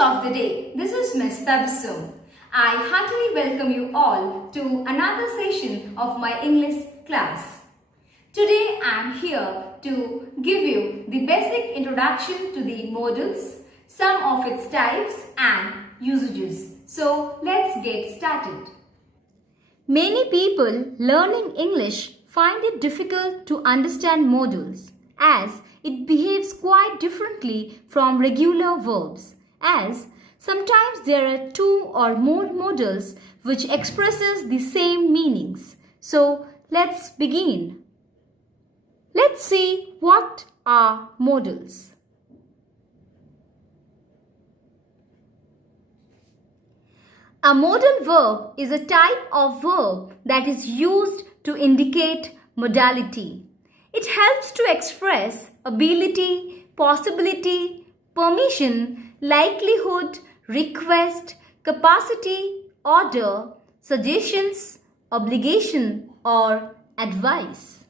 of the day. This is Miss Tabasum. I heartily welcome you all to another session of my English class. Today I am here to give you the basic introduction to the modals, some of its types and usages. So let's get started. Many people learning English find it difficult to understand modals as it behaves quite differently from regular verbs, as sometimes there are two or more modals which expresses the same meanings. So let's begin. Let's see what are modals. A modal verb is a type of verb that is used to indicate modality. It helps to express ability, possibility, permission, likelihood, request, capacity, order, suggestions, obligation, or advice.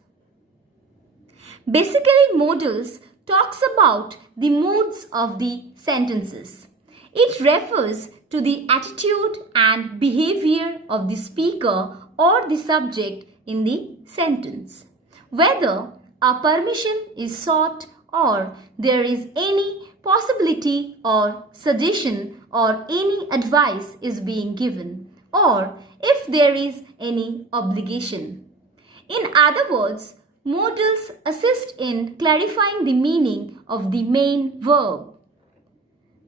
Basically, modals talks about the moods of the sentences. It refers to the attitude and behavior of the speaker or the subject in the sentence. Whether a permission is sought or there is any possibility or suggestion or any advice is being given, or if there is any obligation. In other words, modals assist in clarifying the meaning of the main verb.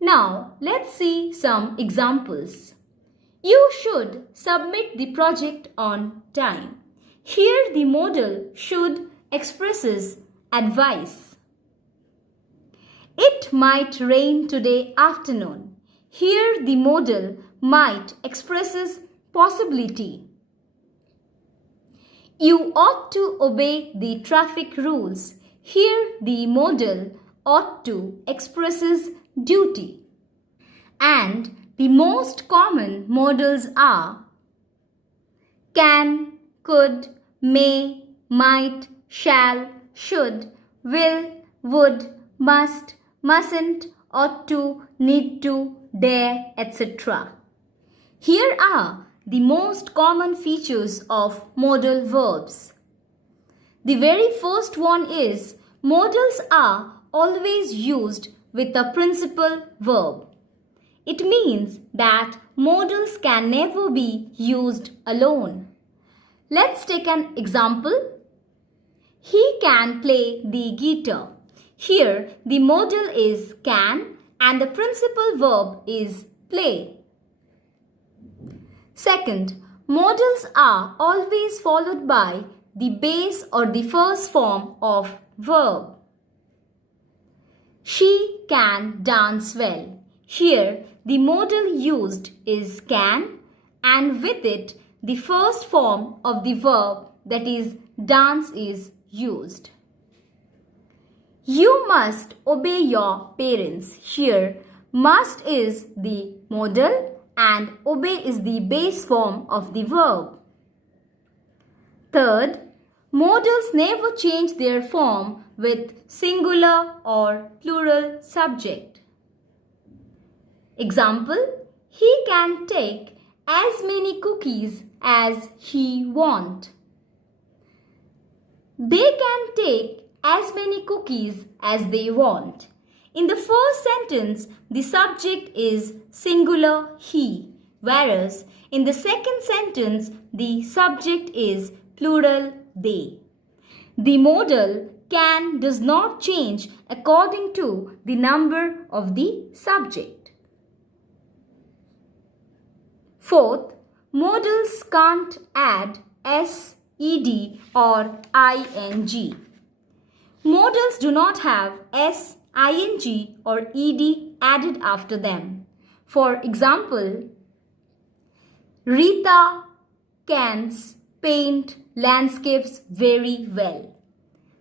Now, let's see some examples. You should submit the project on time. Here the modal should expresses advice. It might rain today afternoon. Here the modal might expresses possibility. You ought to obey the traffic rules. Here the modal ought to expresses duty. And the most common modals are can, could, may, might, shall, should, will, would, must, mustn't, ought to, need to, dare, etc. Here are the most common features of modal verbs. The very first one is modals are always used with a principal verb. It means that modals can never be used alone. Let's take an example. He can play the guitar. Here the modal is can and the principal verb is play. Second, modals are always followed by the base or the first form of verb. She can dance well. Here the modal used is can and with it the first form of the verb, that is dance, is used. You must obey your parents. Here must is the modal and obey is the base form of the verb. Third, modals never change their form with singular or plural subject. Example, he can take as many cookies as he wants. They can take as many cookies as they want. In the first sentence, the subject is singular he, whereas in the second sentence, the subject is plural they. The modal can does not change according to the number of the subject. Fourth, modals can't add s, ed or ing. Modals do not have s, ing or ed added after them. For example, Rita can paint landscapes very well.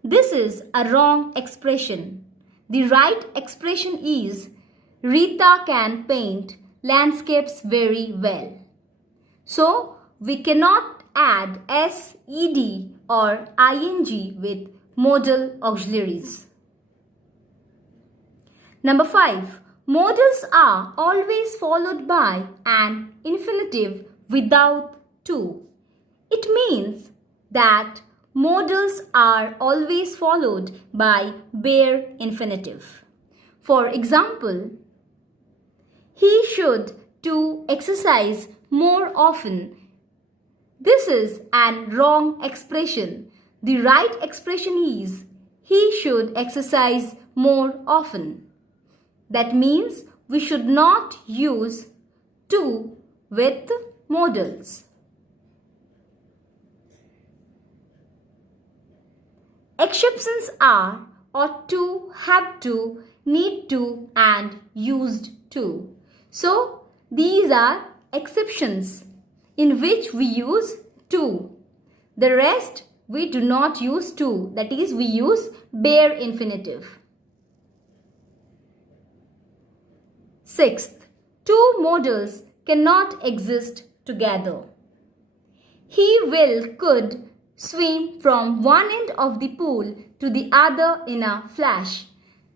This is a wrong expression. The right expression is Rita can paint landscapes very well. So, we cannot add s, ed or ing with modal auxiliaries. Number 5. Modals are always followed by an infinitive without to. It means that modals are always followed by bare infinitive. For example, he should to exercise more often. This is an wrong expression. The right expression is he should exercise more often. That means we should not use to with modals. Exceptions are ought to, have to, need to and used to. So these are exceptions in which we use to. The rest we do not use to, that is we use bare infinitive. Sixth, two modals cannot exist together. He will, could swim from one end of the pool to the other in a flash.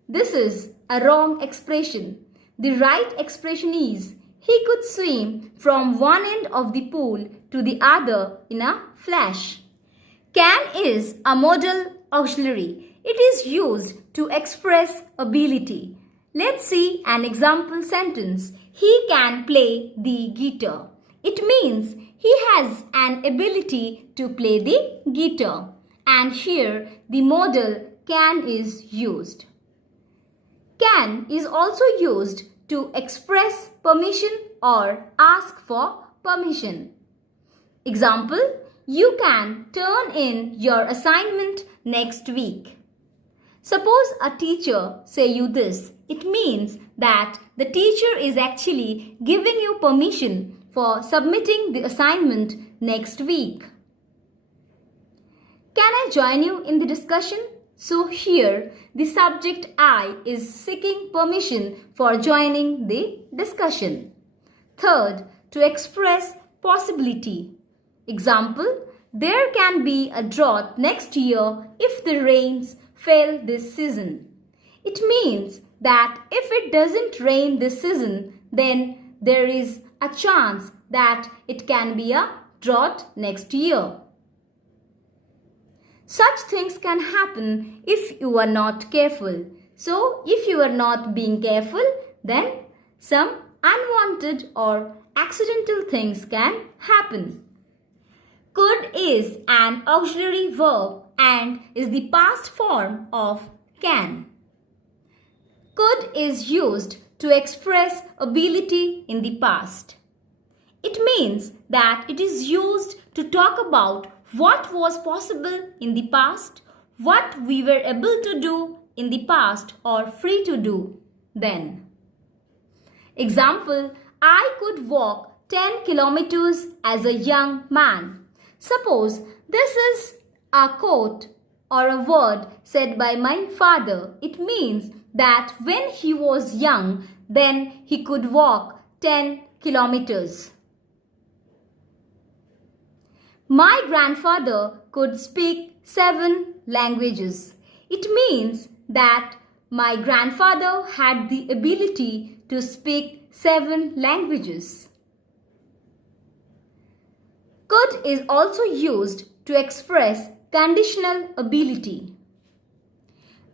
This is a wrong expression. The right expression is he could swim from one end of the pool to the other in a flash. Can is a modal auxiliary. It is used to express ability. Let's see an example sentence. He can play the guitar. It means he has an ability to play the guitar. And here the modal can is used. Can is also used to express permission or ask for permission. Example, you can turn in your assignment next week. Suppose a teacher say you this. It means that the teacher is actually giving you permission for submitting the assignment next week. Can I join you in the discussion? So here the subject I is seeking permission for joining the discussion. Third, to express possibility. Example, there can be a drought next year if the rains fail this season. It means that if it doesn't rain this season, then there is a chance that it can be a drought next year. Such things can happen if you are not careful. So, if you are not being careful, then some unwanted or accidental things can happen. Could is an auxiliary verb and is the past form of can. Could is used to express ability in the past. It means that it is used to talk about what was possible in the past, what we were able to do in the past or free to do then. Example, I could walk 10 kilometers as a young man. Suppose this is a quote or a word said by my father. It means that when he was young, then he could walk 10 kilometers. My grandfather could speak 7 languages. It means that my grandfather had the ability to speak 7 languages. Could is also used to express conditional ability.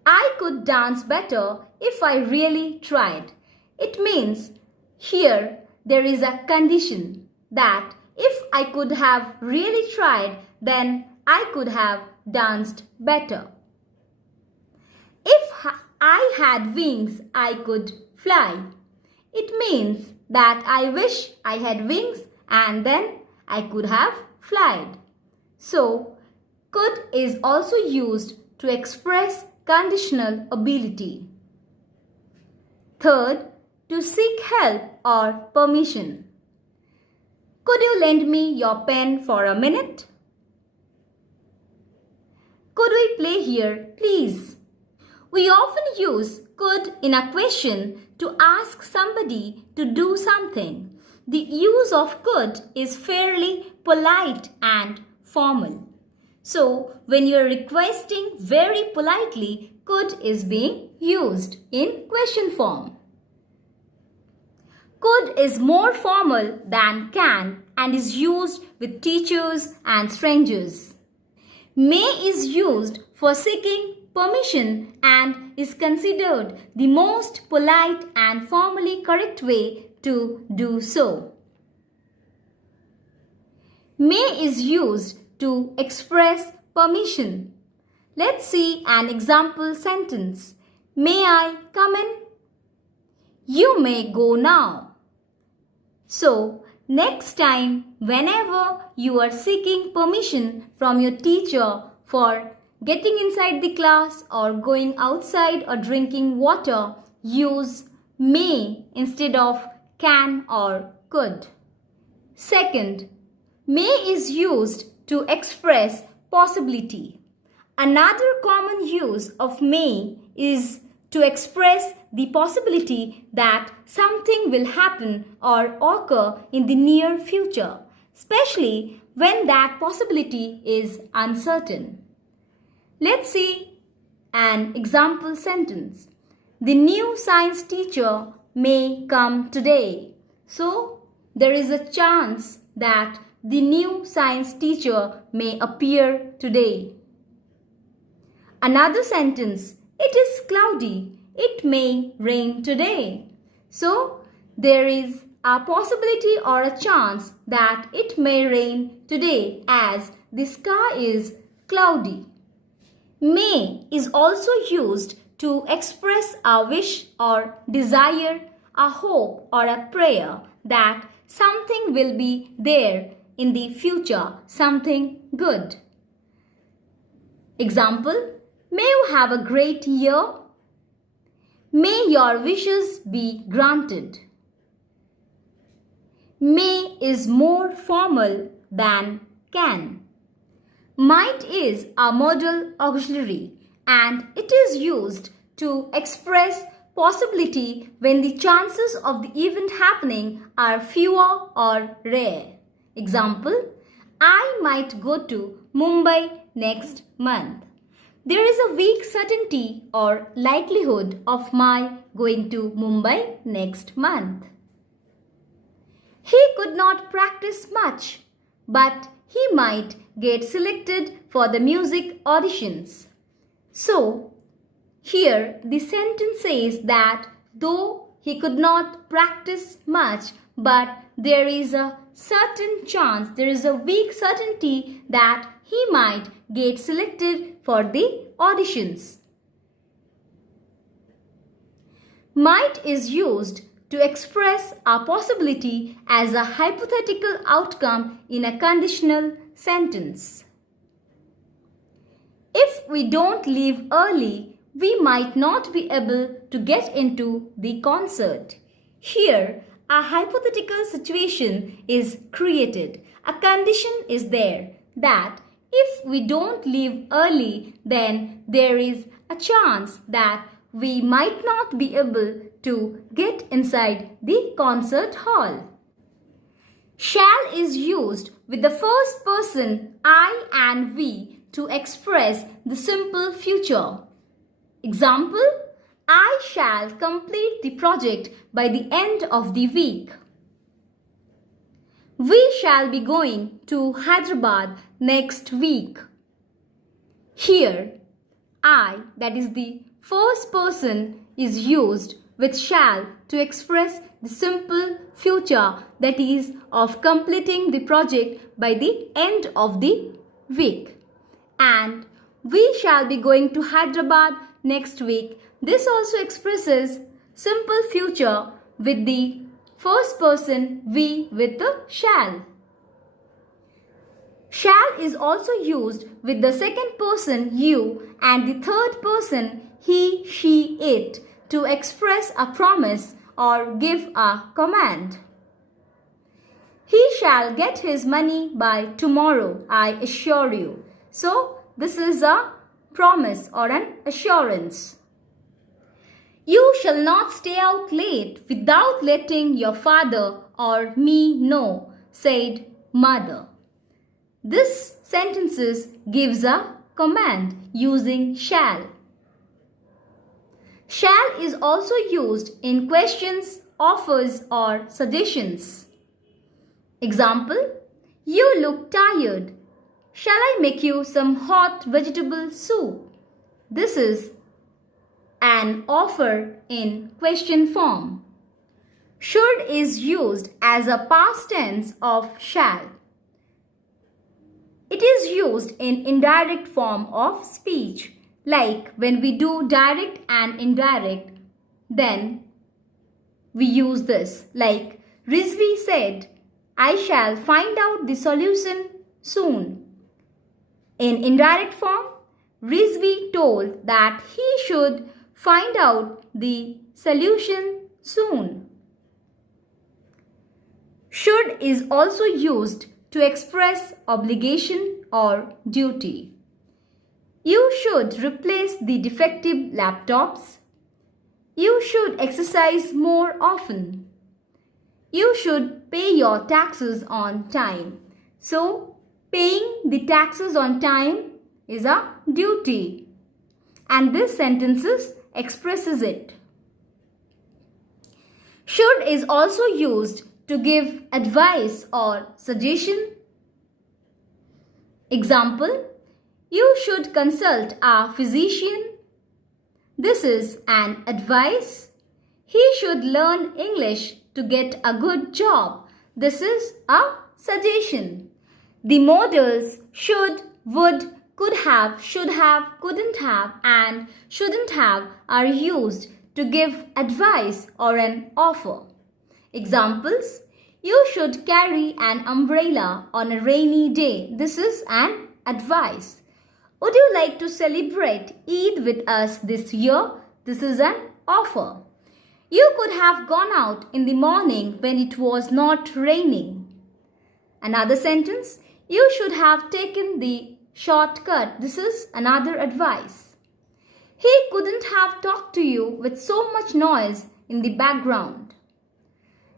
I could dance better if I really tried. It means here there is a condition that if I could have really tried, then I could have danced better. If I had wings, I could fly. It means that I wish I had wings and then I could have flied. So, could is also used to express conditional ability. Third, to seek help or permission. Could you lend me your pen for a minute? Could we play here, please? We often use could in a question to ask somebody to do something. The use of could is fairly polite and formal. So, when you are requesting very politely, could is being used in question form. Could is more formal than can and is used with teachers and strangers. May is used for seeking permission and is considered the most polite and formally correct way to do so. May is used to express permission. Let's see an example sentence. May I come in? You may go now. So, next time, whenever you are seeking permission from your teacher for getting inside the class or going outside or drinking water, use may instead of can or could. Second, may is used to express possibility. Another common use of may is to express the possibility that something will happen or occur in the near future, especially when that possibility is uncertain. Let's see an example sentence. The new science teacher may come today. So, there is a chance that the new science teacher may appear today. Another sentence. It is cloudy. It may rain today. So, there is a possibility or a chance that it may rain today as the sky is cloudy. May is also used to express a wish or desire, a hope or a prayer that something will be there in the future, something good. Example, may you have a great year. May your wishes be granted. May is more formal than can. Might is a modal auxiliary and it is used to express possibility when the chances of the event happening are fewer or rare. Example, I might go to Mumbai next month. There is a weak certainty or likelihood of my going to Mumbai next month. He could not practice much, but he might get selected for the music auditions. So, here the sentence says that though he could not practice much, but there is a certain chance, there is a weak certainty that he might get selected for the auditions. Might is used to express a possibility as a hypothetical outcome in a conditional sentence. If we don't leave early, we might not be able to get into the concert. Here, a hypothetical situation is created. A condition is there that if we don't leave early, then there is a chance that we might not be able to get inside the concert hall. Shall is used with the first person I and we to express the simple future. Example, I shall complete the project by the end of the week. We shall be going to Hyderabad next week. Here, I, that is the first person, is used with shall to express the simple future, that is of completing the project by the end of the week. And we shall be going to Hyderabad next week. This also expresses simple future with the first person we with the shall. Shall is also used with the second person you and the third person he, she, it to express a promise or give a command. He shall get his money by tomorrow, I assure you. So, this is a promise or an assurance. You shall not stay out late without letting your father or me know, said mother. This sentence gives a command using shall. Shall is also used in questions offers or suggestions. Example, you look tired. Shall I make you some hot vegetable soup? This is an offer in question form. Should is used as a past tense of shall. It is used in indirect form of speech, like when we do direct and indirect, then we use this, like Rizvi said, I shall find out the solution soon. In indirect form, Rizvi told that he should find out the solution soon. Should is also used to express obligation or duty. You should replace the defective laptops. You should exercise more often. You should pay your taxes on time. So, paying the taxes on time is a duty. And this sentence expresses it. Should is also used to give advice or suggestion. Example, you should consult a physician. This is an advice. He should learn English to get a good job. This is a suggestion. The modals should, would, could have, should have, couldn't have and shouldn't have are used to give advice or an offer. Examples, you should carry an umbrella on a rainy day. This is an advice. Would you like to celebrate Eid with us this year? This is an offer. You could have gone out in the morning when it was not raining. Another sentence, you should have taken the shortcut. This is another advice. He couldn't have talked to you with so much noise in the background.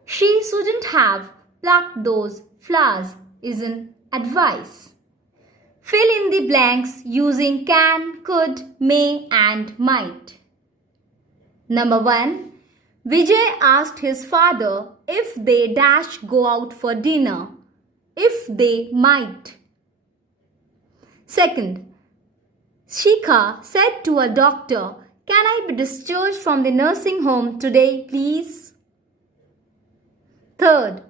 She shouldn't have plucked those flowers is an advice. Fill in the blanks using can, could, may and might. Number 1. Vijay asked his father if they dash go out for dinner, if they might. Second, Shikha said to a doctor, can I be discharged from the nursing home today, please? Third,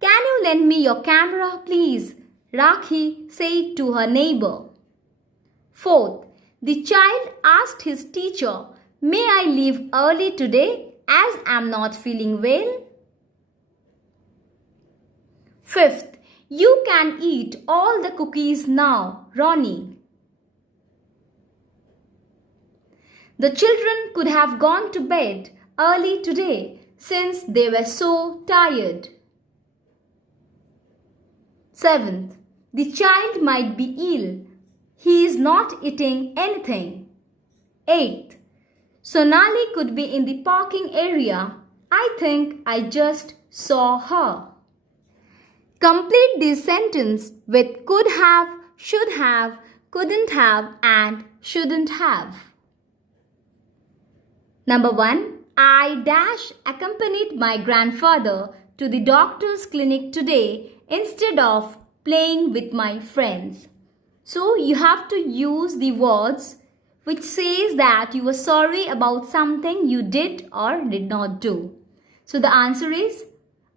can you lend me your camera, please? Rakhi said to her neighbor. Fourth, the child asked his teacher, may I leave early today as I am not feeling well? Fifth, you can eat all the cookies now, Ronnie. The children could have gone to bed early today since they were so tired. Seventh, the child might be ill. He is not eating anything. Eighth, Sonali could be in the parking area. I think I just saw her. Complete this sentence with could have, should have, couldn't have and shouldn't have. Number 1. I dash accompanied my grandfather to the doctor's clinic today instead of playing with my friends. So you have to use the words which says that you were sorry about something you did or did not do. So the answer is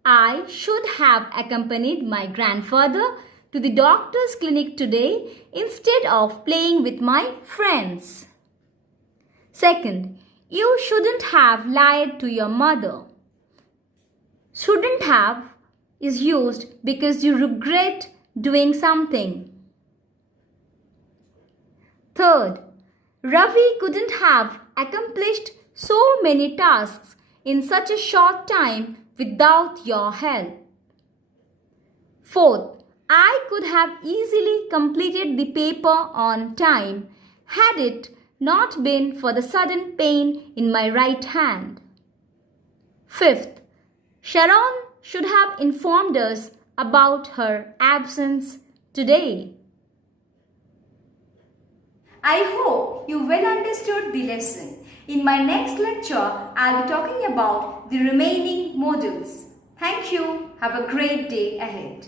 I should have accompanied my grandfather to the doctor's clinic today instead of playing with my friends. Second, you shouldn't have lied to your mother. Shouldn't have is used because you regret doing something. Third, Ravi couldn't have accomplished so many tasks in such a short time without your help. Fourth, I could have easily completed the paper on time had it not been for the sudden pain in my right hand. Fifth, Sharon should have informed us about her absence today. I hope you well understood the lesson. In my next lecture, I'll be talking about the remaining modals. Thank you. Have a great day ahead.